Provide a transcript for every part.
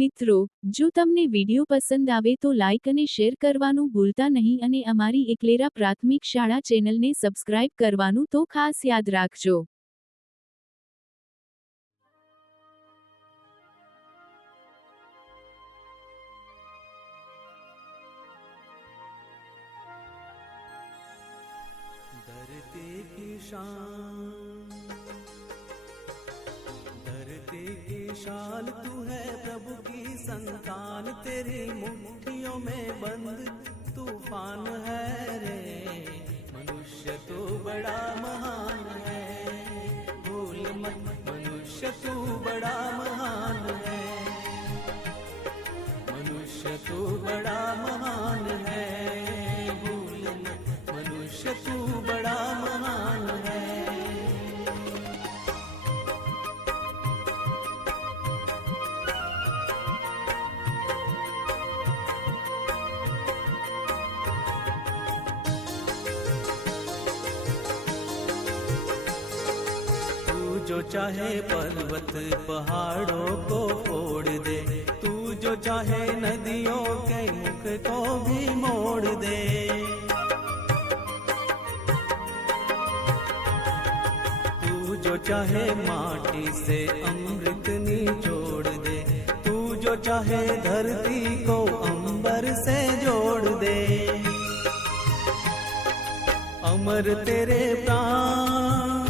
મિત્રો, જો તમને વિડિયો પસંદ આવે તો લાઇક અને શેર કરવાનું ભૂલતા નહીં અને અમારી એકલેરા પ્રાથમિક શાળા ચેનલને સબસ્ક્રાઇબ કરવાનું તો ખાસ યાદ રાખજો. धरती की शान, धरती की शान तू है प्रभु की संतान, तेरी मुट्ठियों में बंद तूफान है रे. मनुष्य तू बड़ा महान है, भूल मत मनुष्य तू बड़ा महान है, मनुष्य तू बड़ा महान है, भूल मत मनुष्य तू बड़ा महान है. तू जो चाहे पर्वत पहाड़ों को फोड़ दे, तू जो चाहे नदियों के मुख को भी मोड़ दे. जो चाहे माटी से अमृत निचोड़ दे, तू जो चाहे धरती को अंबर से जोड़ दे. अमर तेरे प्राण,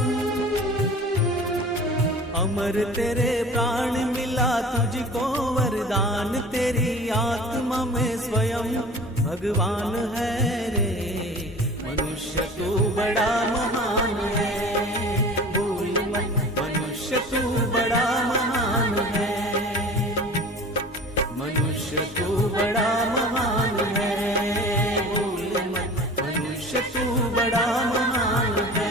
अमर तेरे प्राण मिला तुझको वरदान, तेरी आत्मा में स्वयं भगवान है रे. मनुष्य तू बड़ा महान है, तू बड़ा महान है, मनुष्य तू बड़ा महान है, भूल मत मनुष्य तू बड़ा महान है.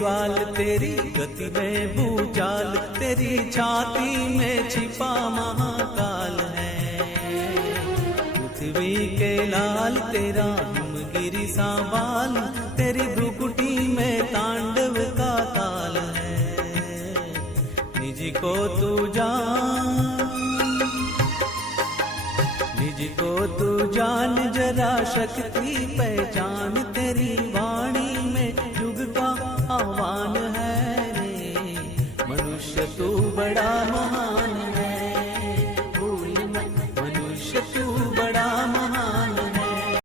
ज्वाल तेरी गति में भूचाल, तेरी छाती में छिपा महाकाल है. पृथ्वी के लाल तेरा हिमगिरी सा बाल, तेरी भ्रुकुटी में तांडव का ताल है. निज को तू जान, निज को तू जान, जरा शक्ति पहचान, तेरी